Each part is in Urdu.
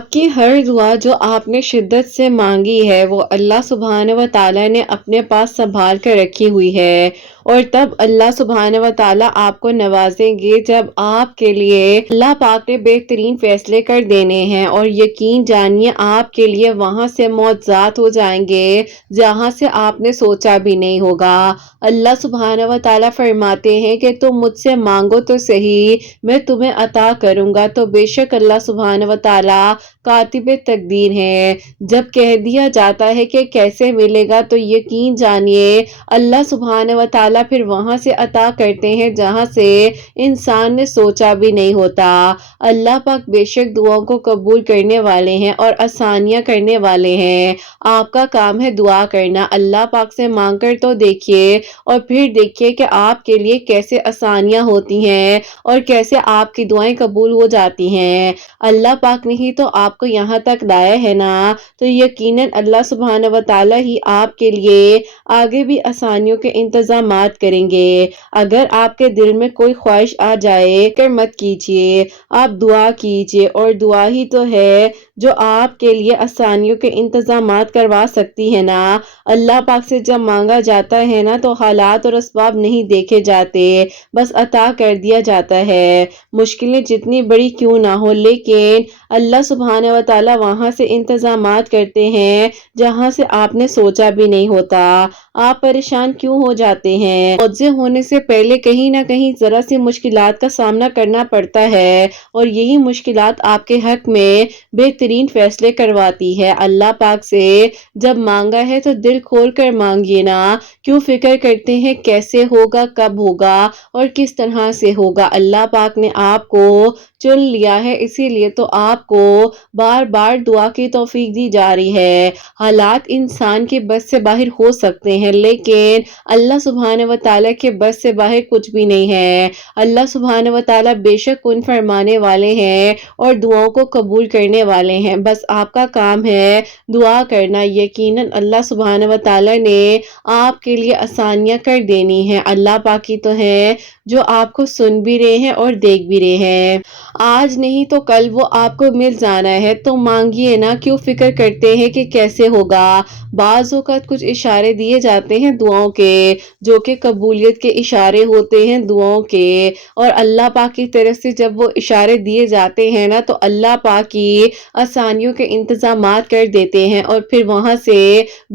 آپ کی ہر دعا جو آپ نے شدت سے مانگی ہے وہ اللہ سبحانہ و تعالیٰ نے اپنے پاس سنبھال کر رکھی ہوئی ہے، اور تب اللہ سبحانہ و تعالیٰ آپ کو نوازیں گے جب آپ کے لیے اللہ پاک نے بہترین فیصلے کر دینے ہیں، اور یقین جانیے آپ کے لیے وہاں سے معجزات ہو جائیں گے جہاں سے آپ نے سوچا بھی نہیں ہوگا۔ اللہ سبحانہ و تعالیٰ فرماتے ہیں کہ تم مجھ سے مانگو تو صحیح، میں تمہیں عطا کروں گا۔ تو بے شک اللہ سبحانہ و تعالیٰ کاتب تقدیر ہے۔ جب کہہ دیا جاتا ہے کہ کیسے ملے گا تو یقین جانیے اللہ سبحانہ و تعالیٰ پھر وہاں سے عطا کرتے ہیں جہاں سے انسان نے سوچا بھی نہیں ہوتا۔ اللہ پاک بے شک دعاؤں کو قبول کرنے والے ہیں اور آسانیاں کرنے والے ہیں۔ آپ کا کام ہے دعا کرنا، اللہ پاک سے مانگ کر تو دیکھیے، اور پھر دیکھیے کہ آپ کے لیے کیسے آسانیاں ہوتی ہیں اور کیسے آپ کی دعائیں قبول ہو جاتی ہیں۔ اللہ پاک نے ہی تو آپ کو یہاں تک لایا ہے نا، تو یقیناً اللہ سبحانہ و تعالیٰ ہی آپ کے لیے آگے بھی آسانیوں کے انتظامات کریں گے۔ اگر آپ کے دل میں کوئی خواہش آ جائے کر مت کیجیے، آپ دعا کیجیے، اور دعا ہی تو ہے جو آپ کے لیے آسانیوں کے انتظامات کروا سکتی ہے نا۔ اللہ پاک سے جب مانگا جاتا ہے نا تو حالات اور اسباب نہیں دیکھے جاتے، بس عطا کر دیا جاتا ہے، مشکلیں جتنی بڑی کیوں نہ ہو، لیکن اللہ سبحانہ و تعالیٰ وہاں سے انتظامات کرتے ہیں جہاں سے آپ نے سوچا بھی نہیں ہوتا۔ آپ پریشان کیوں ہو جاتے ہیں؟ معجزے ہونے سے پہلے کہیں نہ کہیں ذرا سی مشکلات کا سامنا کرنا پڑتا ہے، اور یہی مشکلات آپ کے حق میں بہترین فیصلے کرواتی ہے۔ اللہ پاک سے جب مانگا ہے تو دل کھول کر مانگیے نا، کیوں فکر کرتے ہیں کیسے ہوگا، کب ہوگا اور کس طرح سے ہوگا۔ اللہ پاک نے آپ کو چن لیا ہے، اسی لیے تو آپ کو بار بار دعا کی توفیق دی جا رہی ہے۔ حالات انسان کے بس سے باہر ہو سکتے ہیں، لیکن اللہ سبحانہ و تعالیٰ کے بس سے باہر کچھ بھی نہیں ہے۔ اللہ سبحانہ و تعالیٰ بے شک کن فرمانے والے ہیں اور دعاؤں کو قبول کرنے والے ہیں، بس آپ کا کام ہے دعا کرنا۔ یقیناً اللہ سبحانہ و تعالیٰ نے آپ کے لیے آسانیاں کر دینی ہیں۔ اللہ پاک ہی تو ہے جو آپ کو سن بھی رہے ہیں اور دیکھ بھی رہے ہیں۔ آج نہیں تو کل وہ آپ کو مل جانا ہے، تو مانگیے نا، کیوں فکر کرتے ہیں کہ کیسے ہوگا۔ بعض اوقات کچھ اشارے دیے جاتے ہیں دعاؤں کے، جو کہ قبولیت کے اشارے ہوتے ہیں دعاؤں کے، اور اللہ پاک کی طرف سے جب وہ اشارے دیے جاتے ہیں نا تو اللہ پاک کی آسانیوں کے انتظامات کر دیتے ہیں، اور پھر وہاں سے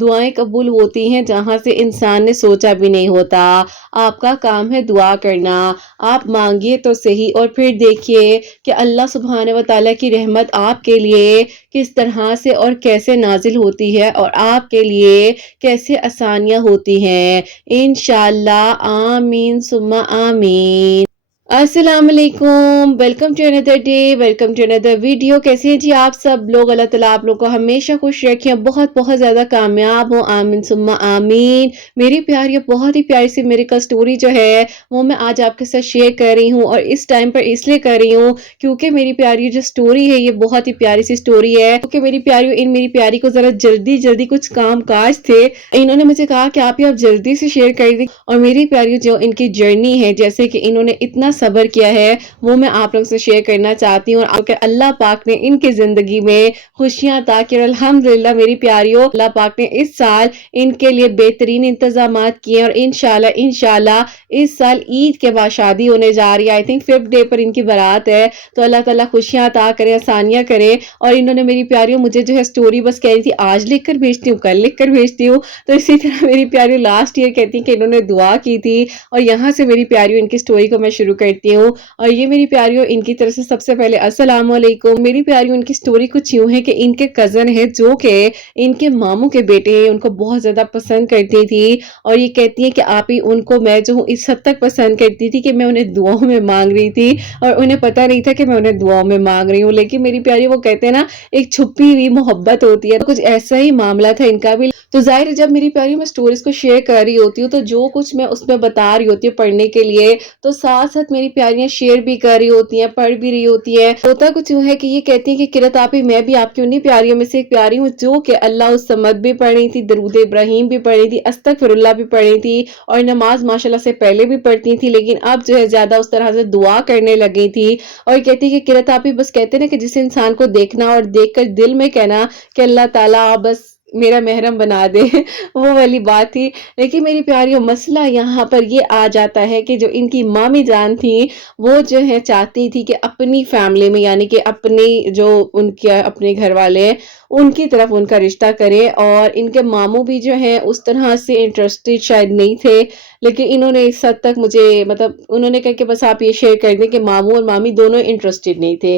دعائیں قبول ہوتی ہیں جہاں سے انسان نے سوچا بھی نہیں ہوتا۔ آپ کا کام ہے دعا کرنا، آپ مانگیے تو صحیح، اور پھر دیکھیے کہ اللہ سبحانہ و تعالیٰ کی رحمت آپ کے لیے کس طرح سے اور کیسے نازل ہوتی ہے، اور آپ کے لیے کیسے آسانیاں ہوتی ہیں۔ انشاءاللہ، آمین ثم آمین۔ السلام علیکم، welcome to another day, welcome to another video. کیسے ہیں جی آپ سب لوگ؟ اللہ تعالیٰ آپ لوگ کو ہمیشہ خوش رکھیں، بہت بہت زیادہ کامیاب ہوں، آمین ثم آمین۔ میری پیاری بہت ہی پیاری سی میری کا سٹوری جو ہے وہ میں آج آپ کے ساتھ شیئر کر رہی ہوں، اور اس ٹائم پر اس لیے کر رہی ہوں کیونکہ میری پیاری جو سٹوری ہے یہ بہت ہی پیاری سی سٹوری ہے، کیونکہ میری پیاری کو ذرا جلدی کچھ کام کاج تھے، انہوں نے مجھے کہا کہ آپ جلدی سے شیئر کر دیں، اور میری پیاری جو ان کی جرنی ہے، جیسے کہ انہوں نے اتنا صبر کیا ہے، وہ میں آپ لوگوں سے شیئر کرنا چاہتی ہوں، اور اللہ پاک نے ان کی زندگی میں خوشیاں عطا کی، اور الحمدللہ میری پیاریوں، اللہ پاک نے اس سال ان کے لیے بہترین انتظامات کیے، اور انشاءاللہ اس سال عید کے بعد شادی ہونے جا رہی ہے۔ آئی تھنک 5th ڈے پر ان کی بارات ہے، تو اللہ تعالیٰ خوشیاں عطا کرے، آسانیاں کرے۔ اور انہوں نے میری پیاریوں مجھے جو ہے سٹوری بس کہہ رہی تھی آج لکھ کر بھیجتی ہوں، کل لکھ کر بھیجتی ہوں، تو اسی طرح میری پیاریوں لاسٹ ایئر کہتی ہیں کہ انہوں نے دعا کی تھی، اور یہاں سے میری پیاریوں ان کی سٹوری کو میں شروع کرتی ہوں۔ اور یہ میری پیاریوں ان کی طرف سے سب سے پہلے السلام علیکم۔ میری پیاریوں ان کی سٹوری کچھ یوں ہے کہ ان کے کزن ہے جو کہ ان کے ماموں کے بیٹے ہیں، ان کو بہت زیادہ پسند کرتی تھی، اور یہ کہتی ہیں کہ آپ ہی ان کو میں جو ہوں اس حد تک پسند کرتی تھی کہ میں انہیں دعاؤں میں مانگ رہی تھی، اور انہیں پتہ نہیں تھا کہ میں انہیں دعاؤں میں مانگ رہی ہوں، لیکن میری پیاری وہ کہتے ہیں نا ایک چھپی ہوئی محبت ہوتی ہے، کچھ ایسا ہی معاملہ تھا ان کا بھی۔ تو ظاہر ہے جب میری پیاری میں سٹوریز کو شیئر کر رہی ہوتی ہوں تو جو کچھ میں اس میں بتا رہی ہوتی ہوں پڑھنے کے لیے، تو ساتھ ساتھ میری پیاریاں شیئر بھی کر رہی ہوتی ہیں، پڑھ بھی رہی ہوتی ہیں۔ ہوتا کچھ یوں ہے کہ یہ کہتی ہیں کہ قرۃ آپی میں بھی آپ کی انہی پیاریوں میں سے ایک پیاری ہوں جو کہ اللہ الصمد بھی پڑھ رہی تھی، درود ابراہیم بھی پڑھ رہی تھی، استغفر اللہ بھی پڑھ رہی تھی، اور نماز ماشاءاللہ سے پہلے بھی پڑھتی تھی، لیکن اب جو ہے زیادہ اس طرح سے دعا کرنے لگی تھی۔ اور کہتی کہ قرۃ آپی بس کہتے نا کہ جس انسان کو دیکھنا اور دیکھ کر دل میں کہنا کہ اللہ تعالیٰ بس میرا محرم بنا دے وہ والی بات تھی۔ لیکن میری پیاریوں مسئلہ یہاں پر یہ آ جاتا ہے کہ جو ان کی مامی جان تھی وہ جو ہے چاہتی تھی کہ اپنی فیملی میں یعنی کہ اپنی جو ان کے اپنے گھر والے ہیں ان کی طرف ان کا رشتہ کرے، اور ان کے ماموں بھی جو ہیں اس طرح سے انٹرسٹڈ شاید نہیں تھے، لیکن انہوں نے اس حد تک مجھے مطلب انہوں نے کہا کہ بس آپ یہ شیئر کر دیں کہ ماموں اور مامی دونوں انٹرسٹڈ نہیں تھے۔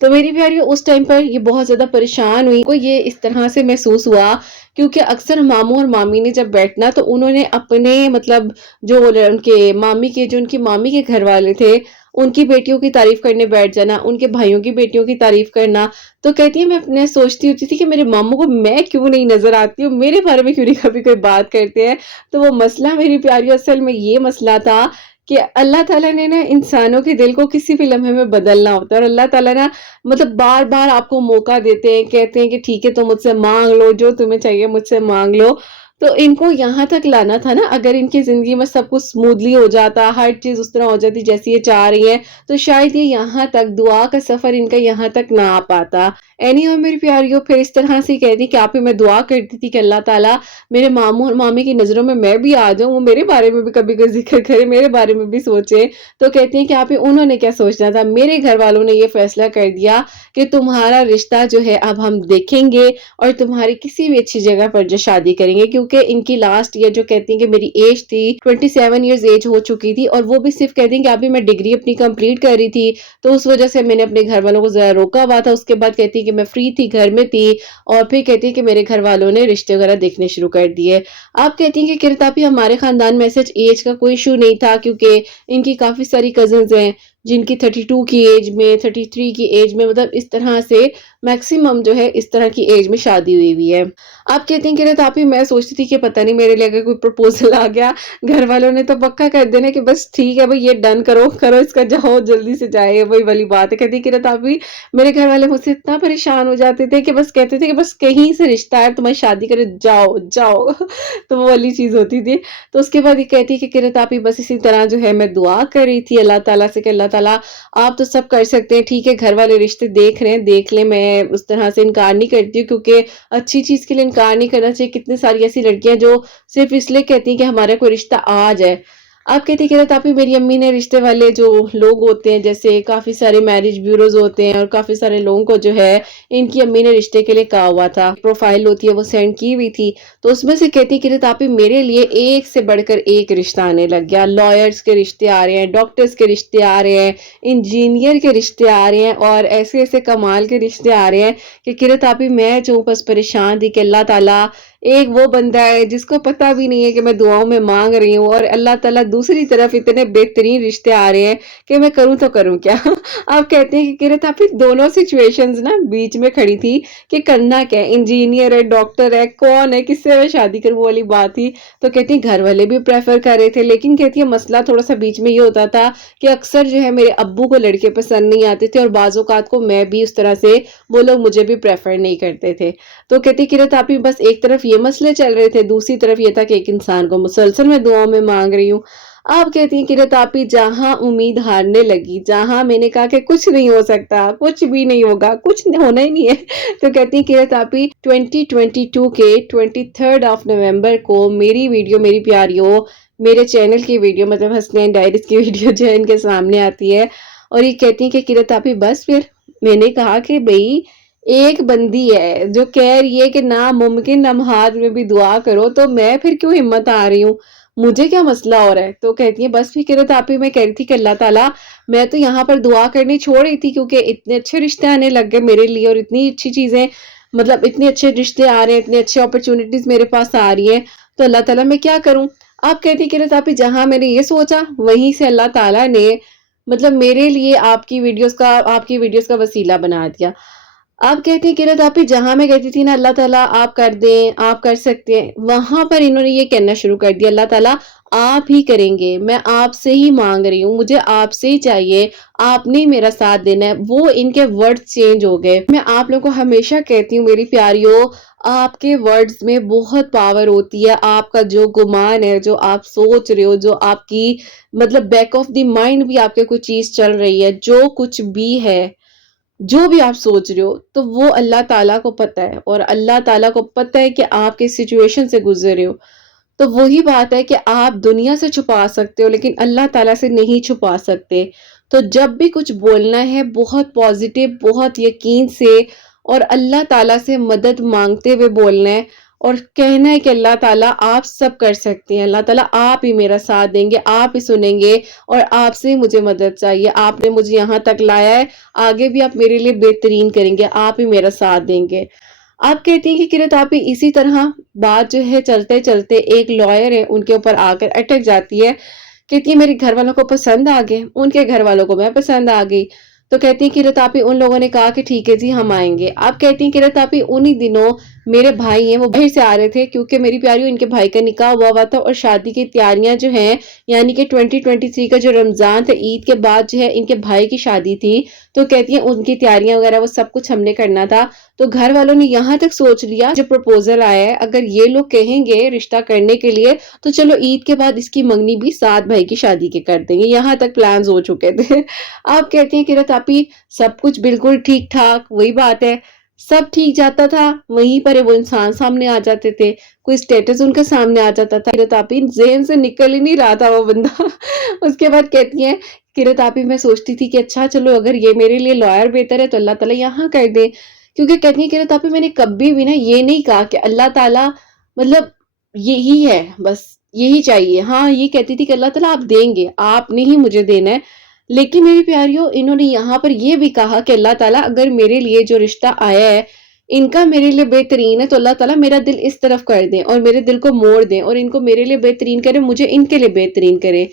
تو میری پیاریوں اس ٹائم پر یہ بہت زیادہ پریشان ہوئی، کو یہ اس طرح سے محسوس ہوا کیونکہ اکثر ماموں اور مامی نے جب بیٹھنا تو انہوں نے اپنے مطلب جو ان کے مامی کے جو ان کی مامی کے گھر والے تھے ان کی بیٹیوں کی تعریف کرنے بیٹھ جانا، ان کے بھائیوں کی بیٹیوں کی تعریف کرنا۔ تو کہتی ہے میں اپنے سوچتی ہوتی تھی کہ میرے ماموں کو میں کیوں نہیں نظر آتی ہوں، میرے بارے میں کیوں نہیں کبھی کوئی بات کرتے ہیں۔ تو وہ مسئلہ میری پیاریوں اصل میں یہ مسئلہ تھا کہ اللہ تعالیٰ نے نا انسانوں کے دل کو کسی بھی لمحے میں بدلنا ہوتا ہے، اور اللہ تعالیٰ نا مطلب بار بار آپ کو موقع دیتے ہیں، کہتے ہیں کہ ٹھیک ہے تم مجھ سے مانگ لو جو تمہیں چاہیے مجھ سے مانگ لو۔ تو ان کو یہاں تک لانا تھا نا، اگر ان کی زندگی میں سب کچھ سموتھلی ہو جاتا، ہر چیز اس طرح ہو جاتی جیسی یہ چاہ رہی ہیں، تو شاید یہ یہاں تک دعا کا سفر ان کا یہاں تک نہ آ پاتا۔ اور میری پیاریوں پھر اس طرح سے کہتی کہ آپ ہی میں دعا کرتی تھی کہ اللہ تعالیٰ میرے ماموں اور مامی کی نظروں میں بھی آ جاؤں، وہ میرے بارے میں بھی کبھی کوئی ذکر کرے، میرے بارے میں بھی سوچے۔ تو کہتی ہیں کہ آپ ہی انہوں نے کیا سوچنا تھا، میرے گھر والوں نے یہ فیصلہ کر دیا کہ تمہارا رشتہ جو ہے اب ہم دیکھیں گے اور تمہاری کسی بھی اچھی جگہ پر جو شادی کریں گے، کیونکہ ان کی لاسٹ ایئر جو کہتی ہیں کہ میری ایج تھی 27 ایئرز ایج ہو چکی تھی، اور وہ بھی صرف کہتی ہیں کہ ابھی میں ڈگری اپنی کمپلیٹ کر رہی تھی، تو اس وجہ سے میں نے اپنے گھر والوں کو ذرا روکا ہوا تھا۔ اس کے بعد کہتی ہیں کہ میں فری تھی، گھر میں تھی، اور پھر کہتی ہیں کہ میرے گھر والوں نے رشتے وغیرہ دیکھنے شروع کر دیے۔ آپ کہتی ہیں کہ قرۃ آپی ہمارے خاندان میں سچ ایج کا کوئی ایشو نہیں تھا، کیونکہ ان کی کافی ساری کزنز ہیں جن کی 32 کی ایج میں 33 کی ایج میں مطلب اس طرح سے میکسیمم جو ہے اس طرح کی ایج میں شادی ہوئی ہے۔ آپ کہتے ہیں قرۃ آپی میں سوچتی تھی کہ پتہ نہیں میرے لیے اگر کوئی پرپوزل آ گیا گھر والوں نے تو پکا کر دینا کہ بس ٹھیک ہے بھئی یہ ڈن کرو اس کا جاؤ جلدی سے جائے، وہی والی بات ہے۔ کہتی قرۃ آپی میرے گھر والے مجھ سے اتنا پریشان ہو جاتے تھے کہ بس کہتے تھے کہ بس کہیں سے رشتہ ہے تمہاری شادی کرے جاؤ جاؤ تو وہ والی چیز ہوتی تھی۔ تو اس کے بعد یہ کہتی کہ قرۃ آپی بس اسی طرح جو ہے میں دعا کر رہی تھی اللہ تعالیٰ سے کہ اللہ تعالیٰ آپ تو سب کر سکتے ہیں، ٹھیک ہے گھر والے رشتے دیکھ رہے ہیں دیکھ لیں، میں اس طرح سے انکار نہیں کرتی ہوں کیونکہ اچھی چیز کے لیے انکار نہیں کرنا چاہیے۔ کتنی ساری ایسی لڑکیاں جو صرف اس لیے کہتی ہیں کہ ہمارا کوئی رشتہ آ جائے۔ آپ کہتی قرۃ آپی میری امی نے رشتے والے جو لوگ ہوتے ہیں جیسے کافی سارے میرج بیوروز ہوتے ہیں اور کافی سارے لوگوں کو جو ہے ان کی امی نے رشتے کے لیے کہا ہوا تھا، پروفائل ہوتی ہے وہ سینڈ کی ہوئی تھی، تو اس میں سے کہتی قرۃ آپی میرے لیے ایک سے بڑھ کر ایک رشتہ آنے لگ گیا، لائرز کے رشتے آ رہے ہیں، ڈاکٹرز کے رشتے آ رہے ہیں، انجینئر کے رشتے آ رہے ہیں، اور ایسے ایسے کمال کے رشتے آ رہے ہیں کہ قرۃ آپی میں جو بس پریشان تھی کہ اللہ تعالیٰ ایک وہ بندہ ہے جس کو پتہ بھی نہیں ہے کہ میں دعاؤں میں مانگ رہی ہوں، اور اللہ تعالیٰ دوسری طرف اتنے بہترین رشتے آ رہے ہیں کہ میں کروں تو کروں کیا۔ آپ کہتے ہیں کہ قرۃ آپی دونوں سچویشنز نا بیچ میں کھڑی تھی کہ کرنا کیا ہے، انجینئر ہے ڈاکٹر ہے کون ہے کس سے میں شادی کروں والی بات تھی۔ تو کہتی ہیں گھر والے بھی پریفر کر رہے تھے، لیکن کہتی ہے مسئلہ تھوڑا سا بیچ میں یہ ہوتا تھا کہ اکثر جو ہے میرے ابو کو لڑکے پسند نہیں آتے تھے، اور بعض اوقات کو میں بھی اس طرح سے وہ لوگ مجھے بھی پریفر نہیں کرتے تھے۔ تو کہتی قرۃ آپی بس ایک طرف یہ مسئلے چل رہے تھے، دوسری طرف یہ تھا کہ ایک انسان کو مسلسل میں دعاؤں میں مانگ رہی ہوں۔ آپ کہتی ہیں قرۃ آپی جہاں امید ہارنے لگی، جہاں میں نے کہا کہ کچھ نہیں ہو سکتا کچھ بھی نہیں ہوگا کچھ ہونا ہی نہیں ہے، تو کہتی ہیں قرۃ آپی 2022 کے 23 نومبر کو میری ویڈیو میری پیاریوں میرے چینل کی ویڈیو مطلب حسنین ڈائریز کی ویڈیو جو ہے ان کے سامنے آتی ہے، اور یہ کہتی ہیں کہ قرۃ آپی بس پھر میں نے کہا کہ بھئی ایک بندی ہے جو کہہ رہی ہے کہ ناممکن لمحات میں بھی دعا کرو، تو میں پھر کیوں ہمت آ رہی ہوں، مجھے کیا مسئلہ ہو رہا ہے۔ تو کہتی ہیں بس پھر قرۃ آپی میں کہہ رہی تھی کہ اللہ تعالیٰ میں تو یہاں پر دعا کرنی چھوڑ رہی تھی کیونکہ اتنے اچھے رشتے آنے لگ گئے میرے لیے، اور اتنی اچھی چیزیں مطلب اتنے اچھے رشتے آ رہے ہیں، اتنے اچھے اپرچونٹیز میرے پاس آ رہی ہیں، تو اللہ تعالیٰ میں کیا کروں۔ آپ کہتی قرۃ آپی جہاں میں نے یہ سوچا وہیں سے اللہ تعالیٰ نے مطلب میرے لیے آپ کی ویڈیوز کا وسیلہ بنا دیا۔ آپ کہتے ہیں کہ آپ جہاں میں کہتی تھی نا اللہ تعالیٰ آپ کر دیں، آپ کر سکتے ہیں، وہاں پر انہوں نے یہ کہنا شروع کر دیا اللہ تعالیٰ آپ ہی کریں گے، میں آپ سے ہی مانگ رہی ہوں، مجھے آپ سے ہی چاہیے، آپ نے میرا ساتھ دینا ہے۔ وہ ان کے ورڈ چینج ہو گئے۔ میں آپ لوگوں کو ہمیشہ کہتی ہوں میری پیاریوں، آپ کے ورڈز میں بہت پاور ہوتی ہے، آپ کا جو گمان ہے، جو آپ سوچ رہے ہو، جو آپ کی مطلب بیک آف دی مائنڈ بھی آپ کے کوئی چیز چل رہی ہے، جو کچھ بھی ہے، جو بھی آپ سوچ رہے ہو، تو وہ اللہ تعالیٰ کو پتہ ہے، اور اللہ تعالیٰ کو پتہ ہے کہ آپ کس سچویشن سے گزر رہے ہو۔ تو وہی بات ہے کہ آپ دنیا سے چھپا سکتے ہو لیکن اللہ تعالیٰ سے نہیں چھپا سکتے۔ تو جب بھی کچھ بولنا ہے بہت پازیٹیو، بہت یقین سے اور اللہ تعالیٰ سے مدد مانگتے ہوئے بولنا ہے، اور کہنا ہے کہ اللہ تعالیٰ آپ سب کر سکتے ہیں، اللہ تعالیٰ آپ ہی میرا ساتھ دیں گے، آپ ہی سنیں گے، اور آپ سے مجھے مدد چاہیے، آپ نے مجھے یہاں تک لایا ہے، آگے بھی آپ میرے لیے بہترین کریں گے، آپ ہی میرا ساتھ دیں گے۔ آپ کہتی ہیں کہ کرت آپ اسی طرح بات جو ہے چلتے چلتے ایک لائر ہے ان کے اوپر آ کر اٹک جاتی ہے، کہتی ہے میرے گھر والوں کو پسند آ گئے، ان کے گھر والوں کو میں پسند آ گئی۔ تو کہتی ہیں کرت آپ ان لوگوں نے کہا کہ ٹھیک ہے جی ہم آئیں گے۔ آپ کہتی ہیں کرت آپ انہی دنوں میرے بھائی ہیں وہ باہر سے آ رہے تھے، کیونکہ میری پیاریوں ان کے بھائی کا نکاح ہوا تھا، اور شادی کی تیاریاں جو ہیں یعنی کہ 2023 کا جو رمضان تھا، عید کے بعد جو ہے ان کے بھائی کی شادی تھی، تو کہتی ہیں ان کی تیاریاں وغیرہ وہ سب کچھ ہم نے کرنا تھا۔ تو گھر والوں نے یہاں تک سوچ لیا، جو پروپوزل آیا ہے اگر یہ لوگ کہیں گے رشتہ کرنے کے لیے تو چلو عید کے بعد اس کی منگنی بھی ساتھ بھائی کی شادی کے کر دیں گے، یہاں تک پلانز ہو چکے تھے۔ آپ کہتی ہیں کہ تاپی سب کچھ بالکل ٹھیک ٹھاک، وہی بات ہے، سب ٹھیک جاتا تھا، وہیں پر وہ انسان سامنے آ جاتے تھے، کوئی سٹیٹس ان کے سامنے آ جاتا تھا، تاپی ذہن سے نکل ہی نہیں رہا تھا وہ بندہ۔ اس کے بعد کہتی ہیں کرت آپی میں سوچتی تھی کہ اچھا چلو اگر یہ میرے لیے لائر بہتر ہے تو اللہ تعالیٰ یہاں کر دے، کیونکہ کہتی ہیں کرت آپی میں نے کبھی بھی نا یہ نہیں کہا کہ اللہ تعالیٰ مطلب یہی ہے بس یہی چاہیے، ہاں یہ کہتی تھی کہ اللہ تعالیٰ آپ دیں گے، آپ نے ہی مجھے دینا ہے، لیکن میری پیاریوں انہوں نے یہاں پر یہ بھی کہا کہ اللہ تعالیٰ اگر میرے لیے جو رشتہ آیا ہے ان کا میرے لیے بہترین ہے تو اللہ تعالیٰ میرا دل اس طرف کر دیں اور میرے دل کو موڑ دیں اور ان کو میرے لیے بہترین کرے، مجھے ان کے لیے بہترین کرے۔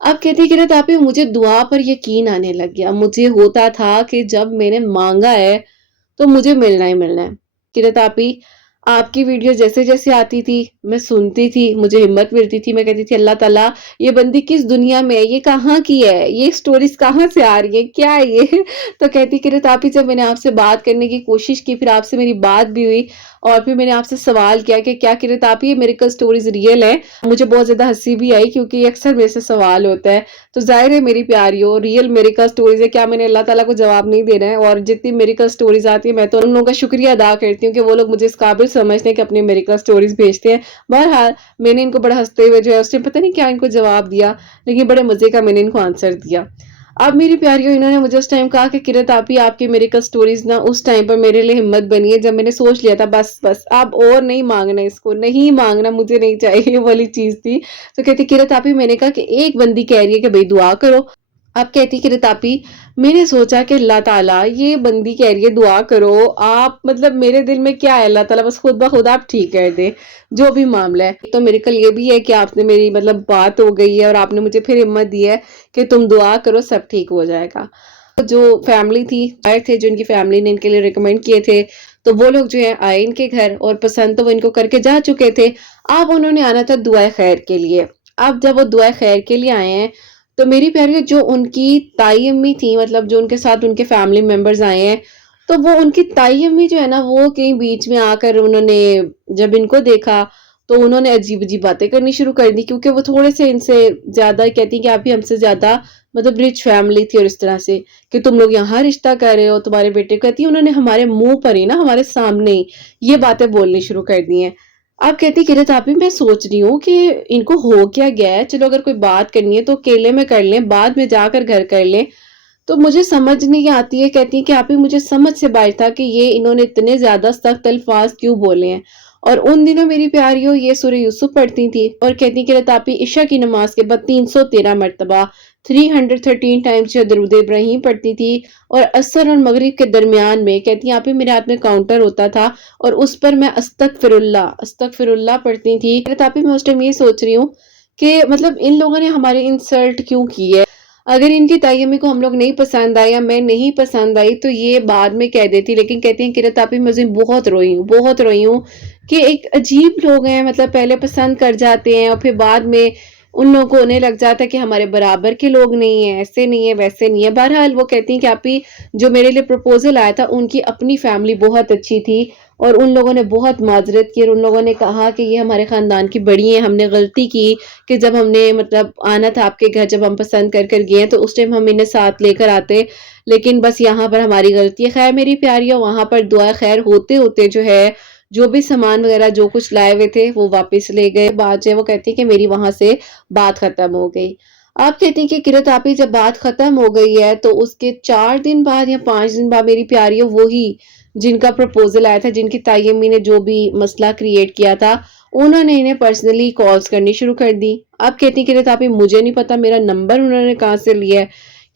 اب کہتی کرت آپ مجھے دعا پر یقین آنے لگ گیا، مجھے ہوتا تھا کہ جب میں نے مانگا ہے تو مجھے ملنا ہی ملنا ہے۔ کرت آپ کی ویڈیو جیسے جیسے آتی تھی میں سنتی تھی، مجھے ہمت ملتی تھی، میں کہتی تھی اللہ تعالیٰ یہ بندی کس دنیا میں ہے، یہ کہاں کی ہے، یہ سٹوریز کہاں سے آ رہی ہے، کیا ہے یہ؟ تو کہتی کرت جب میں نے آپ سے بات کرنے کی کوشش کی، پھر آپ سے میری بات بھی ہوئی اور پھر میں نے آپ سے سوال کیا کہ کیا کرت یہ میریکل سٹوریز ریئل ہے؟ مجھے بہت زیادہ ہنسی بھی آئی کیونکہ یہ اکثر میرے سے سوال ہوتا ہے، تو ظاہر ہے میری پیاریوں ریئل میریکل سٹوریز ہے، کیا میں نے اللہ تعالیٰ کو جواب نہیں دینا ہے؟ اور جتنی میریکل سٹوریز آتی ہے میں تو ان لوگوں کا شکریہ ادا کرتی ہوں کہ وہ لوگ مجھے اس قابل سمجھتے ہیں کہ اپنی میریکل سٹوریز بھیجتے ہیں۔ بہرحال میں نے ان کو بڑا ہنستے ہوئے جو ہے اس ٹائم پتہ نہیں کیا ان کو جواب دیا، لیکن بڑے مزے کا میں نے ان کو آنسر دیا۔ اب میری پیاریوں انہوں نے مجھے اس ٹائم کہا کہ کرت آپ کی میریکل سٹوریز نا اس ٹائم پر میرے لیے ہمت بنی ہے جب میں نے سوچ لیا تھا بس اب اور نہیں مانگنا، اس کو نہیں مانگنا، مجھے نہیں چاہیے، والی چیز تھی۔ تو کہتی کرت میں نے کہا کہ ایک بندی کہہ رہی ہے کہ بھئی دعا کرو۔ اب کہتی کرت میں نے سوچا کہ اللہ تعالیٰ یہ بندی کہہ رہی ہے دعا کرو، آپ مطلب میرے دل میں کیا ہے، اللہ تعالیٰ بس خود بخود آپ ٹھیک کر دے جو بھی معاملہ ہے۔ تو میرے کل یہ بھی ہے کہ آپ نے میری مطلب بات ہو گئی ہے اور آپ نے مجھے پھر ہمت دی ہے کہ تم دعا کرو سب ٹھیک ہو جائے گا۔ جو فیملی تھی آئے تھے، جو ان کی فیملی نے ان کے لیے ریکمینڈ کیے تھے، تو وہ لوگ جو ہیں آئے ان کے گھر اور پسند تو وہ ان کو کر کے جا چکے تھے، اب انہوں نے آنا تھا دعائے خیر کے لیے۔ اب جب وہ دعائے خیر کے لیے آئے ہیں تو میری پیاری جو ان کی تائی امی تھی، مطلب جو ان کے ساتھ ان کے فیملی ممبرز آئے ہیں، تو وہ ان کی تائی امی جو ہے نا وہ کہیں بیچ میں آ کر انہوں نے جب ان کو دیکھا تو انہوں نے عجیب عجیب باتیں کرنی شروع کر دی، کیونکہ وہ تھوڑے سے ان سے زیادہ کہتی کہ آپ بھی ہم سے زیادہ مطلب رچ فیملی تھی، اور اس طرح سے کہ تم لوگ یہاں رشتہ کر رہے ہو تمہارے بیٹے کو، کہتی انہوں نے ہمارے منہ پر ہی نا ہمارے سامنے ہی یہ باتیں بولنی شروع کر دی ہیں۔ آپ کہتی کرت میں سوچ رہی ہوں کہ ان کو ہو کیا گیا ہے، چلو اگر کوئی بات کرنی ہے تو اکیلے میں کر لیں، بعد میں جا کر گھر کر لیں، تو مجھے سمجھ نہیں آتی ہے۔ کہتی ہیں کہ آپ ہی مجھے سمجھ سے باہر تھا کہ یہ انہوں نے اتنے زیادہ سخت الفاظ کیوں بولے ہیں، اور ان دنوں میری پیاریوں یہ سورہ یوسف پڑھتی تھی اور کہتی کہ رتاپی عشاء کی نماز کے بعد 313 مرتبہ 313 ٹائمز جو درود ابراہیم پڑھتی تھی، اور عصر اور مغرب کے درمیان میں کہتی ہیں آپ ہی میرے ہاتھ میں کاؤنٹر ہوتا تھا اور اس پر میں استغفر اللہ پڑھتی تھی۔ رتاپی میں اس ٹائم یہ سوچ رہی ہوں کہ مطلب ان لوگوں نے ہماری انسلٹ کیوں کی ہے، اگر ان کی تائی امی کو ہم لوگ نہیں پسند آئے یا میں نہیں پسند آئی تو یہ بعد میں کہہ دیتی، لیکن کہتی ہیں قرۃ آپی میں اس دن بہت روئی ہوں کہ ایک عجیب لوگ ہیں، مطلب پہلے پسند کر جاتے ہیں اور پھر بعد میں ان لوگوں کو ہونے لگ جاتا ہے کہ ہمارے برابر کے لوگ نہیں ہیں، ایسے نہیں ہے ویسے نہیں ہے۔ بہرحال وہ کہتی ہیں کہ آپی جو میرے لیے پرپوزل آیا تھا ان کی اپنی فیملی بہت اچھی تھی اور ان لوگوں نے بہت معذرت کی اور ان لوگوں نے کہا کہ یہ ہمارے خاندان کی بڑی ہیں، ہم نے غلطی کی کہ جب ہم نے مطلب آنا تھا آپ کے گھر، جب ہم پسند کر گئے ہیں تو اس ٹائم ہم انہیں ساتھ لے کر آتے، لیکن بس یہاں پر ہماری غلطی ہے۔ خیر میری پیاریوں، وہاں پر دعا خیر ہوتے ہوتے جو ہے جو بھی سامان وغیرہ جو کچھ لائے ہوئے تھے وہ واپس لے گئے۔ بات جو ہے وہ کہتی ہے کہ میری وہاں سے بات ختم ہو گئی۔ آپ کہتی ہیں کہ قرۃ آپی جب بات ختم ہو گئی ہے تو اس کے 4 دن بعد یا 5 دن بعد میری پیاریوں وہی جن کا پرپوزل آیا تھا، جن کی تائی امی نے جو بھی مسئلہ کریٹ کیا تھا، انہوں نے انہیں پرسنلی کالز کرنی شروع کر دی۔ آپ کہتی ہیں قرۃ آپی مجھے نہیں پتا میرا نمبر انہوں نے کہاں سے لیا ہے،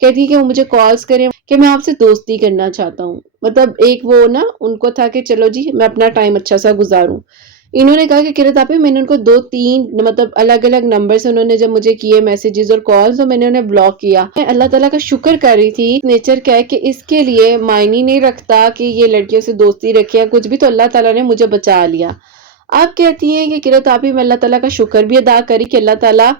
کہتی ہے کہ وہ مجھے کالز کریں کہ میں آپ سے دوستی کرنا چاہتا ہوں۔ مطلب ایک وہ نا ان کو تھا کہ چلو جی میں اپنا ٹائم اچھا سا گزاروں۔ انہوں نے کہا کہ قرۃ آپی میں نے ان کو 2-3 مطلب الگ الگ نمبر سے انہوں نے جب مجھے کیے میسیجز اور کالز، تو میں نے انہیں بلاک کیا۔ میں اللہ تعالیٰ کا شکر کر رہی تھی، نیچر کیا ہے کہ اس کے لیے معنی نہیں رکھتا کہ یہ لڑکیوں سے دوستی رکھے یا کچھ بھی، تو اللہ تعالیٰ نے مجھے بچا لیا۔ آپ کہتی ہیں کہ قرۃ آپی میں اللہ تعالیٰ کا شکر بھی ادا کری کہ اللہ تعالیٰ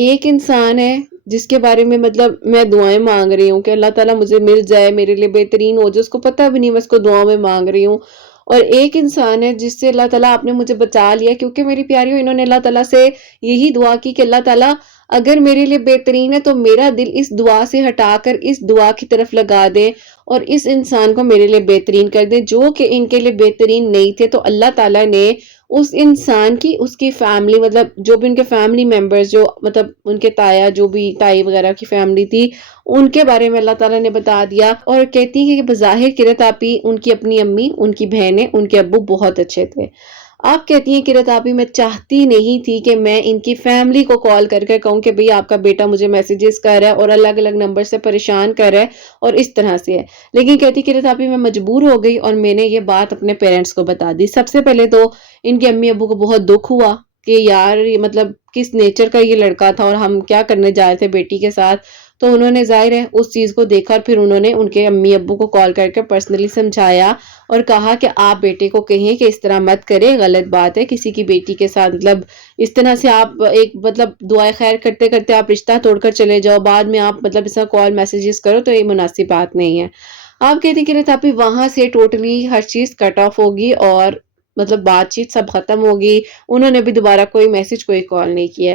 ایک انسان ہے جس کے بارے میں مطلب میں دعائیں مانگ رہی ہوں کہ اللہ تعالیٰ مجھے مل جائے، میرے لیے بہترین ہو، جو اس کو پتہ بھی نہیں میں اس کو دعاؤں میں مانگ رہی ہوں، اور ایک انسان ہے جس سے اللہ تعالیٰ آپ نے مجھے بچا لیا، کیونکہ میری پیاریوں انہوں نے اللہ تعالیٰ سے یہی دعا کی کہ اللہ تعالیٰ اگر میرے لیے بہترین ہے تو میرا دل اس دعا سے ہٹا کر اس دعا کی طرف لگا دے اور اس انسان کو میرے لیے بہترین کر دے جو کہ ان کے لیے بہترین نہیں تھے۔ تو اللہ تعالیٰ نے اس انسان کی، اس کی فیملی، مطلب جو بھی ان کے فیملی ممبرز، جو مطلب ان کے تایا جو بھی تائی وغیرہ کی فیملی تھی، ان کے بارے میں اللہ تعالیٰ نے بتا دیا۔ اور کہتی ہے کہ بظاہر قرۃ آپی ان کی اپنی امی، ان کی بہنیں، ان کے ابو بہت اچھے تھے۔ آپ کہتی ہیں قرۃ آپی میں چاہتی نہیں تھی کہ میں ان کی فیملی کو کال کر کہوں کہ بھئی آپ کا بیٹا مجھے میسیجز کر رہا ہے اور الگ الگ نمبر سے پریشان کر رہا ہے اور اس طرح سے ہے، لیکن کہتی قرۃ آپی میں مجبور ہو گئی اور میں نے یہ بات اپنے پیرنٹس کو بتا دی۔ سب سے پہلے تو ان کے امی ابو کو بہت دکھ ہوا کہ یار یہ مطلب کس نیچر کا یہ لڑکا تھا اور ہم کیا کرنے جا رہے تھے بیٹی کے ساتھ، تو انہوں نے ظاہر ہے اس چیز کو دیکھا اور پھر انہوں نے ان کے امی ابو کو کال کر کے پرسنلی سمجھایا اور کہا کہ آپ بیٹے کو کہیں کہ اس طرح مت کرے، غلط بات ہے کسی کی بیٹی کے ساتھ، مطلب اس طرح سے آپ ایک مطلب دعائیں خیر کرتے کرتے آپ رشتہ توڑ کر چلے جاؤ، بعد میں آپ مطلب اس طرح کال میسیجز کرو تو یہ مناسب بات نہیں ہے۔ آپ کہتی قرۃ آپی وہاں سے ٹوٹلی ہر چیز کٹ آف ہوگی اور مطلب بات چیت سب ختم ہوگی، انہوں نے بھی دوبارہ کوئی میسج کوئی کال نہیں کیا۔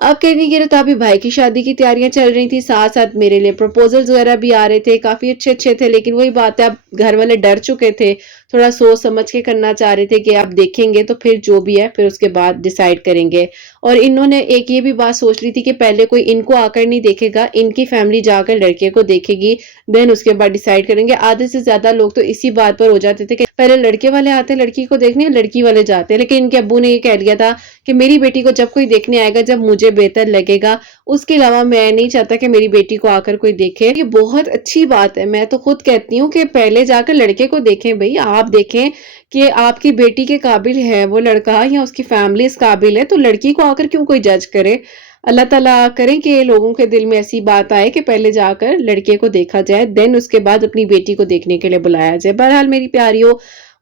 آپ کہتی قرۃ آپی بھائی کی شادی کی تیاریاں چل رہی تھی، ساتھ ساتھ میرے لیے پروپوزلز وغیرہ بھی آ رہے تھے، کافی اچھے اچھے تھے، لیکن وہی بات ہے اب گھر والے ڈر چکے تھے، تھوڑا سوچ سمجھ کے کرنا چاہ رہے تھے کہ آپ دیکھیں گے تو پھر جو بھی ہے پھر اس کے بعد ڈیسائیڈ کریں گے، اور انہوں نے ایک یہ بھی بات سوچ لی تھی کہ پہلے کوئی ان کو آ کر نہیں دیکھے گا، ان کی فیملی جا کر لڑکے کو دیکھے گی، دین اس کے بعد ڈیسائیڈ کریں گے۔ آدھے سے زیادہ لوگ تو اسی بات پر ہو جاتے تھے کہ پہلے لڑکے والے آتے لڑکی کو دیکھنے، لڑکی والے جاتے ہیں، لیکن ان کے ابو نے یہ کہہ لیا تھا کہ میری بیٹی کو جب کوئی دیکھنے آئے گا جب مجھے بہتر لگے گا، اس کے علاوہ میں نہیں چاہتا کہ میری بیٹی کو آ کر کوئی دیکھے۔ یہ بہت اچھی بات ہے، میں تو خود کہتی ہوں کہ پہلے جا کر لڑکے کو دیکھیں، بھئی آپ دیکھیں کہ آپ کی بیٹی کے قابل ہے وہ لڑکا یا اس کی فیملی اس قابل ہے، تو لڑکی کو آ کر کیوں کوئی جج کرے۔ اللہ تعالیٰ کریں کہ لوگوں کے دل میں ایسی بات آئے کہ پہلے جا کر لڑکے کو دیکھا جائے، دین اس کے بعد اپنی بیٹی کو دیکھنے کے لیے بلایا جائے۔ بہرحال میری پیاریوں،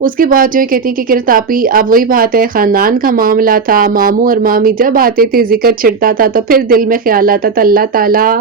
اس کے بعد جو ہے کہتی ہیں کہ قرۃ آپی اب وہی بات ہے، خاندان کا معاملہ تھا، ماموں اور مامی جب آتے تھے ذکر چھڑتا تھا تو پھر دل میں خیال آتا تھا اللہ تعالیٰ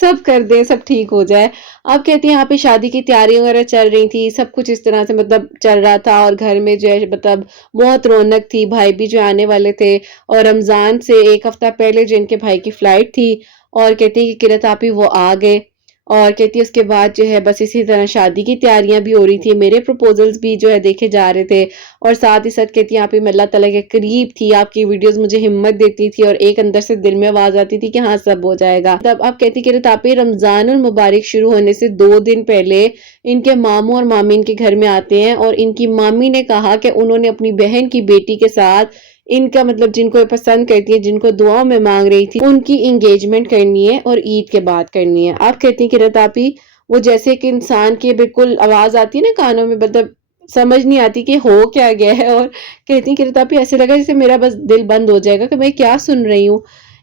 سب کر دے، سب ٹھیک ہو جائے۔ آپ کہتی ہیں یہاں پہ شادی کی تیاری وغیرہ چل رہی تھی، سب کچھ اس طرح سے مطلب چل رہا تھا اور گھر میں جو ہے مطلب بہت رونق تھی، بھائی بھی جو آنے والے تھے، اور رمضان سے ایک ہفتہ پہلے جو ان کے بھائی کی فلائٹ تھی، اور کہتی ہیں کہ قرۃ آپی وہ آ گئے، اور کہتی ہے اس کے بعد جو ہے بس اسی طرح شادی کی تیاریاں بھی ہو رہی تھی، میرے پروپوزلز بھی جو ہے دیکھے جا رہے تھے، اور ساتھ ہی ساتھ کہتی ہیں آپ ہی میں اللہ تعالیٰ کے قریب تھی، آپ کی ویڈیوز مجھے ہمت دیتی تھی اور ایک اندر سے دل میں آواز آتی تھی کہ ہاں سب ہو جائے گا۔ تب آپ کہتی قرۃ آپی رمضان المبارک شروع ہونے سے 2 دن پہلے ان کے ماموں اور مامی ان کے گھر میں آتے ہیں، اور ان کی مامی نے کہا کہ انہوں نے اپنی بہن کی بیٹی کے ساتھ ان کا مطلب جن کو پسند کرتی ہے، جن کو دعاؤں میں مانگ رہی تھی، ان کی انگیجمنٹ کرنی ہے اور عید کے بعد کرنی ہے۔ آپ کہتی ہیں قرۃ آپی وہ جیسے کہ انسان کی بالکل آواز آتی ہے نا کانوں میں، مطلب سمجھ نہیں آتی کہ ہو کیا گیا ہے، اور کہتی ہیں قرۃ آپی ایسے لگا جیسے میرا بس دل بند ہو جائے گا کہ میں کیا سن رہی ہوں۔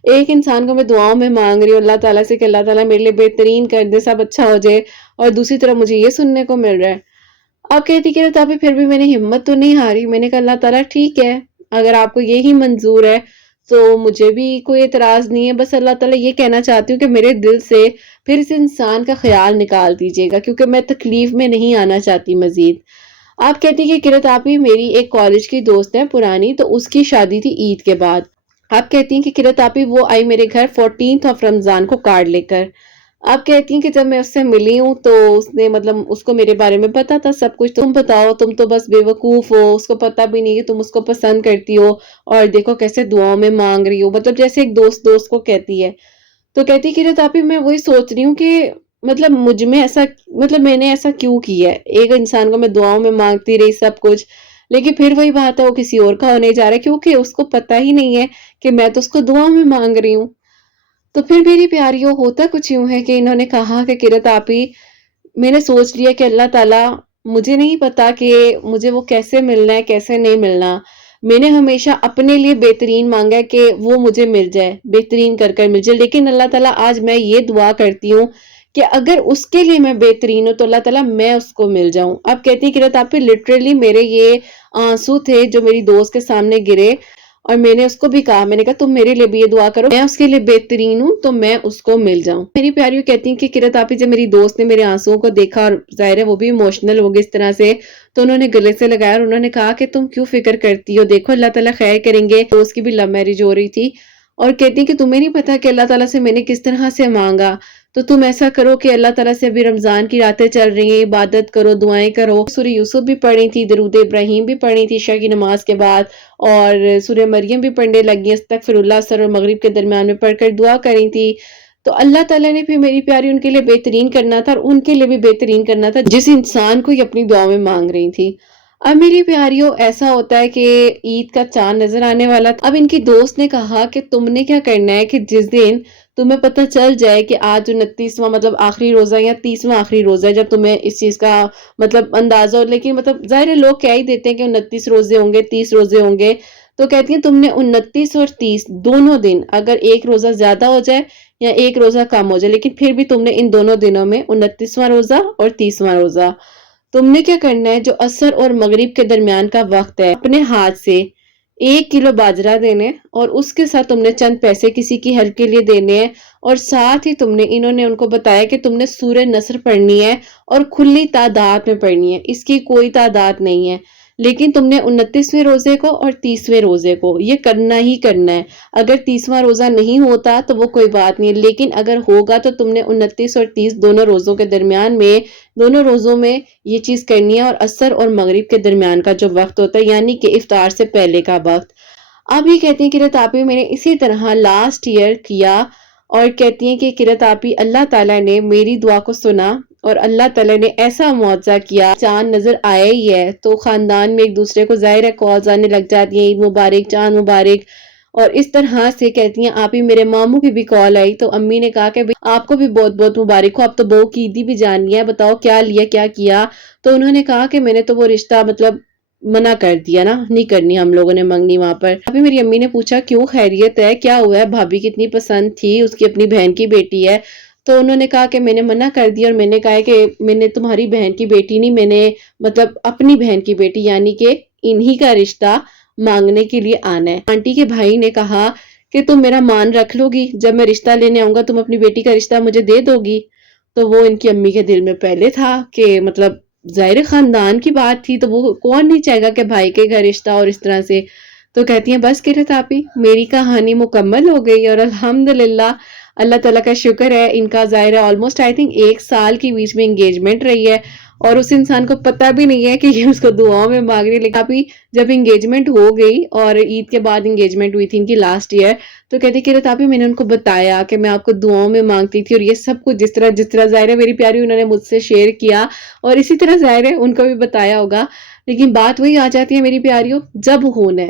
ایک انسان کو میں دعاؤں میں مانگ رہی ہوں اللہ تعالیٰ سے کہ اللہ تعالیٰ میرے لیے بہترین کر دے، سب اچھا ہو جائے، اور دوسری طرف مجھے یہ سننے کو مل رہا ہے۔ آپ کہتی کہ تابی پھر بھی میں نے ہمت تو نہیں ہاری، میں نے کہا اللہ تعالیٰ ٹھیک ہے، اگر آپ کو یہی منظور ہے تو مجھے بھی کوئی اعتراض نہیں ہے، بس اللہ تعالیٰ یہ کہنا چاہتی ہوں کہ میرے دل سے پھر اس انسان کا خیال نکال دیجیے گا، کیونکہ میں تکلیف میں نہیں آنا چاہتی مزید۔ آپ کہتی کہ کرت آپی میری ایک کالج کی دوست ہے پرانی، تو اس کی شادی تھی عید کے بعد۔ آپ کہتی ہیں کہ کرت آپی وہ آئی میرے گھر 14 رمضان کو کارڈ لے کر۔ آپ کہتی ہیں کہ جب میں اس سے ملی ہوں تو اس نے مطلب اس کو میرے بارے میں پتا تھا سب کچھ، تم بتاؤ تم تو بس بے وقوف ہو، اس کو پتا بھی نہیں کہ تم اس کو پسند کرتی ہو، اور دیکھو کیسے دعاؤں میں مانگ رہی ہو، مطلب جیسے ایک دوست دوست کو کہتی ہے۔ تو کہتی کہ تاپی میں وہی سوچ رہی ہوں کہ مطلب مجھ میں ایسا، مطلب میں نے ایسا کیوں کیا ہے، ایک انسان کو میں دعاؤں میں مانگتی رہی سب کچھ، لیکن پھر وہی بات ہے وہ کسی اور کا ہونے جا رہا ہے، کیونکہ اس کو پتا ہی نہیں ہے کہ میں تو اس کو دعاؤں میں مانگ رہی ہوں۔ تو پھر میری پیاریوں ہوتا کچھ یوں ہے کہ انہوں نے کہا کہ کرت آپی میں نے سوچ لیا کہ اللہ تعالیٰ مجھے نہیں پتا کہ مجھے وہ کیسے ملنا ہے کیسے نہیں ملنا، میں نے ہمیشہ اپنے لیے بہترین مانگا ہے کہ وہ مجھے مل جائے، بہترین کر کر مل جائے، لیکن اللہ تعالیٰ آج میں یہ دعا کرتی ہوں کہ اگر اس کے لیے میں بہترین ہوں تو اللہ تعالیٰ میں اس کو مل جاؤں۔ اب کہتی کرت آپی لٹرلی میرے یہ آنسو تھے جو میری دوست کے سامنے گرے، اور میں نے اس کو بھی کہا، میں نے کہا تم میرے لیے بھی یہ دعا کرو، میں اس کے لیے بہترین ہوں تو میں اس کو مل جاؤں۔ میری پیاریوں کہتی ہیں کہ کرت آپی جب میری دوست نے میرے آنسوؤں کو دیکھا، اور ظاہر ہے وہ بھی ایموشنل ہو گئی اس طرح سے، تو انہوں نے گلے سے لگایا اور انہوں نے کہا کہ تم کیوں فکر کرتی ہو، دیکھو اللہ تعالیٰ خیر کریں گے۔ دوست کی بھی لو میرج ہو رہی تھی، اور کہتی ہیں کہ تمہیں نہیں پتا کہ اللہ تعالیٰ سے میں نے کس طرح سے مانگا، تو تم ایسا کرو کہ اللہ تعالیٰ سے ابھی رمضان کی راتیں چل رہی ہیں، عبادت کرو، دعائیں کرو، سورہ یوسف بھی پڑھی تھی، درود ابراہیم بھی پڑھی تھی عشاء کی نماز کے بعد، اور سورہ مریم بھی پڑھنے لگی، استغفراللہ عصر اور مغرب کے درمیان میں پڑھ کر دعا کری تھی۔ تو اللہ تعالیٰ نے بھی میری پیاری ان کے لیے بہترین کرنا تھا، اور ان کے لیے بھی بہترین کرنا تھا جس انسان کو یہ اپنی دعا میں مانگ رہی تھی۔ اب میری پیاریوں ایسا ہوتا ہے کہ عید کا چاند نظر آنے والا تھا۔ اب ان کی دوست نے کہا کہ تم نے کیا کرنا ہے کہ جس دن تمہیں پتہ چل جائے کہ آج 29واں مطلب آخری روزہ یا 30واں آخری روزہ ہے، جب تمہیں اس چیز کا مطلب اندازہ ہو، لیکن مطلب ظاہر ہے لوگ کہہ ہی دیتے ہیں کہ 29 روزے ہوں گے، 30 روزے ہوں گے، تو کہتی ہیں تم نے 29 اور 30 دونوں دن، اگر ایک روزہ زیادہ ہو جائے یا ایک روزہ کم ہو جائے، لیکن پھر بھی تم نے ان دونوں دنوں میں 29واں روزہ اور 30واں روزہ، تم نے کیا کرنا ہے جو عصر اور مغرب کے درمیان کا وقت ہے، اپنے ہاتھ سے 1 کلو باجرہ دینے، اور اس کے ساتھ تم نے چند پیسے کسی کی ہیلپ کے لیے دینے ہیں، اور ساتھ ہی انہوں نے ان کو بتایا کہ تم نے سورہ نصر پڑھنی ہے، اور کھلی تعداد میں پڑھنی ہے، اس کی کوئی تعداد نہیں ہے، لیکن تم نے 29ویں روزے کو اور 30ویں روزے کو یہ کرنا ہی کرنا ہے۔ اگر 30واں روزہ نہیں ہوتا تو وہ کوئی بات نہیں، لیکن اگر ہوگا تو تم نے 29 اور 30 دونوں روزوں کے درمیان میں، دونوں روزوں میں یہ چیز کرنی ہے، اور عصر اور مغرب کے درمیان کا جو وقت ہوتا ہے یعنی کہ افطار سے پہلے کا وقت۔ اب یہ کہتی ہیں کہ کرت آپی میں نے اسی طرح لاسٹ ایئر کیا، اور کہتی ہیں کہ کرت آپی اللہ تعالیٰ نے میری دعا کو سنا، اور اللہ تعالیٰ نے ایسا معجزہ کیا، چاند نظر آیا ہی ہے تو خاندان میں ایک دوسرے کو ظاہر ہے کالز آنے لگ جاتی ہیں، عید مبارک، چاند مبارک، اور اس طرح سے کہتی ہیں آپی میرے ماموں کی بھی کال آئی تو امی نے کہا کہ آپ کو بھی بہت بہت مبارک ہو، آپ تو بہو کی عیدی بھی جاننی ہے، بتاؤ کیا لیا کیا کیا، تو انہوں نے کہا کہ میں نے تو وہ رشتہ مطلب منع کر دیا نا، نہیں کرنی ہم لوگوں نے منگنی وہاں پر۔ ابھی میری امی نے پوچھا کیوں، خیریت ہے، کیا ہوا ہے، بھابھی کتنی پسند تھی، اس کی اپنی بہن کی بیٹی ہے، تو انہوں نے کہا کہ میں نے منع کر دیا، اور میں نے کہا کہ میں نے تمہاری بہن کی بیٹی نہیں، میں نے مطلب اپنی بہن کی بیٹی یعنی کہ انہی کا رشتہ مانگنے کے لیے آنا ہے۔ آنٹی کے بھائی نے کہا کہ تم میرا مان رکھ لو گی، جب میں رشتہ لینے آؤں گا تم اپنی بیٹی کا رشتہ مجھے دے دو گی، تو وہ ان کی امی کے دل میں پہلے تھا کہ مطلب ظاہر خاندان کی بات تھی تو وہ کون نہیں چاہے گا کہ بھائی کے گھر رشتہ، اور اس طرح سے تو کہتی ہیں بس کرت آپی میری کہانی مکمل ہو گئی، اور الحمدللہ اللہ تعالیٰ کا شکر ہے، ان کا ظاہر ہے آلموسٹ آئی تھنک 1 سال کی بیچ میں انگیجمنٹ رہی ہے، اور اس انسان کو پتہ بھی نہیں ہے کہ یہ اس کو دعاؤں میں مانگ رہی ہے، لیکن ابھی جب انگیجمنٹ ہو گئی اور عید کے بعد انگیجمنٹ ہوئی تھی ان کی لاسٹ ایئر، تو کہتی کرت آپی میں نے ان کو بتایا کہ میں آپ کو دعاؤں میں مانگتی تھی، اور یہ سب کچھ جس طرح ظاہر ہے میری پیاری انہوں نے مجھ سے شیئر کیا، اور اسی طرح ظاہر ہے ان کو بھی بتایا ہوگا، لیکن بات وہی آ جاتی ہے میری پیاریوں، جب ہونا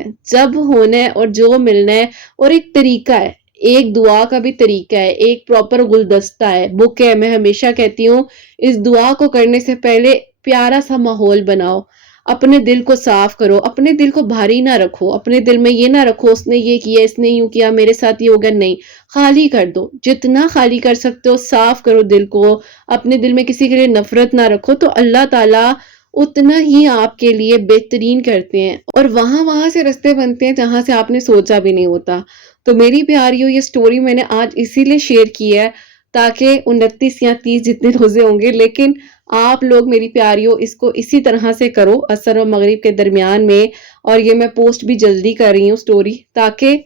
ہے اور جو ملنا ہے، اور ایک طریقہ ہے، ایک دعا کا بھی طریقہ ہے، ایک پراپر گلدستہ ہے، بک ہے، میں ہمیشہ کہتی ہوں اس دعا کو کرنے سے پہلے پیارا سا ماحول بناؤ، اپنے دل کو صاف کرو، اپنے دل کو بھاری نہ رکھو، اپنے دل میں یہ نہ رکھو اس نے یہ کیا، اس نے یوں کیا، میرے ساتھ یہ ہوگا، نہیں، خالی کر دو، جتنا خالی کر سکتے ہو صاف کرو دل کو، اپنے دل میں کسی کے لیے نفرت نہ رکھو، تو اللہ تعالیٰ اتنا ہی آپ کے لیے بہترین کرتے ہیں، اور وہاں سے رستے بنتے ہیں جہاں سے آپ نے سوچا بھی نہیں ہوتا۔ تو میری پیاریوں، یہ سٹوری میں نے آج اسی لیے شیئر کی ہے تاکہ 29 یا 30 جتنے روزے ہوں گے، لیکن آپ لوگ میری پیاریوں اس کو اسی طرح سے کرو عصر و مغرب کے درمیان میں، اور یہ میں پوسٹ بھی جلدی کر رہی ہوں سٹوری، تاکہ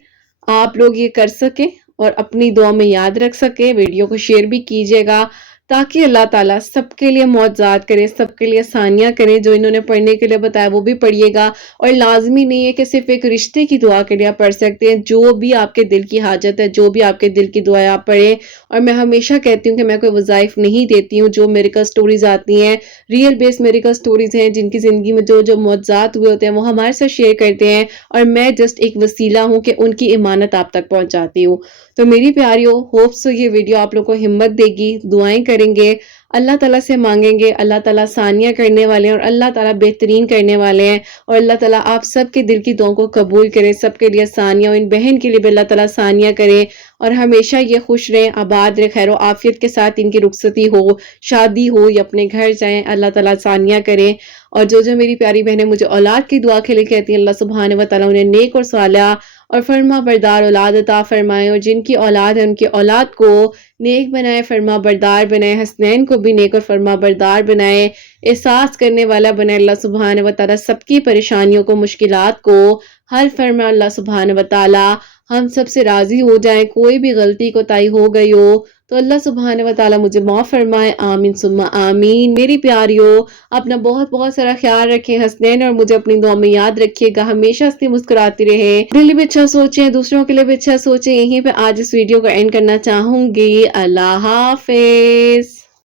آپ لوگ یہ کر سکیں اور اپنی دعا میں یاد رکھ سکیں۔ ویڈیو کو شیئر بھی کیجیے گا تاکہ اللہ تعالیٰ سب کے لیے معجزات کرے، سب کے لیے آسانیاں کرے۔ جو انہوں نے پڑھنے کے لیے بتایا وہ بھی پڑھیے گا، اور لازمی نہیں ہے کہ صرف ایک رشتے کی دعا کے لیے آپ پڑھ سکتے ہیں، جو بھی آپ کے دل کی حاجت ہے، جو بھی آپ کے دل کی دعائیں آپ پڑھیں۔ اور میں ہمیشہ کہتی ہوں کہ میں کوئی وظائف نہیں دیتی ہوں، جو میریکل سٹوریز آتی ہیں ریئل بیس میریکل سٹوریز ہیں، جن کی زندگی میں جو معجزات ہوئے ہوتے ہیں وہ ہمارے ساتھ شیئر کرتے ہیں، اور میں جسٹ ایک وسیلہ ہوں کہ ان کی امانت آپ تک پہنچاتی ہوں۔ تو میری پیاریوں، ہوپ سو یہ ویڈیو آپ لوگ کو ہمت دے گی، دعائیں کریں گے، اللہ تعالیٰ سے مانگیں گے، اللہ تعالیٰ آسانیاں کرنے والے ہیں اور اللہ تعالیٰ بہترین کرنے والے ہیں، اور اللہ تعالیٰ آپ سب کے دل کی دعاؤں کو قبول کرے، سب کے لیے آسانیاں، اور ان بہن کے لیے بھی اللہ تعالیٰ آسانیاں کرے، اور ہمیشہ یہ خوش رہیں، آباد رہیں، خیر و عافیت کے ساتھ ان کی رخصتی ہو، شادی ہو یا اپنے گھر جائیں، اللہ تعالیٰ آسانیاں کریں۔ اور جو میری پیاری بہنیں مجھے اولاد کی دعا کے لیے کہتی ہیں، اللہ سبحانہ و تعالیٰ انہیں نیک اور صالحہ اور فرما بردار اولاد عطا فرمائے، اور جن کی اولاد ہے ان کی اولاد کو نیک بنائے، فرما بردار بنائے، حسنین کو بھی نیک اور فرما بردار بنائے، احساس کرنے والا بنائے۔ اللہ سبحانہ و تعالیٰ سب کی پریشانیوں کو، مشکلات کو حل فرما۔ اللہ سبحانہ و تعالیٰ ہم سب سے راضی ہو جائیں، کوئی بھی غلطی کوتاہی ہو گئی ہو تو اللہ سبحانہ و تعالیٰ مجھے معاف فرمائے، آمین ثم آمین۔ میری پیاریوں، اپنا بہت بہت سارا خیال رکھیں، حسنین اور مجھے اپنی دعا میں یاد رکھیے گا، ہمیشہ ہنستی مسکراتی رہے، اپنے لیے بھی اچھا سوچیں، دوسروں کے لیے بھی اچھا سوچیں۔ یہیں پہ آج اس ویڈیو کو اینڈ کرنا چاہوں گی۔ اللہ حافظ۔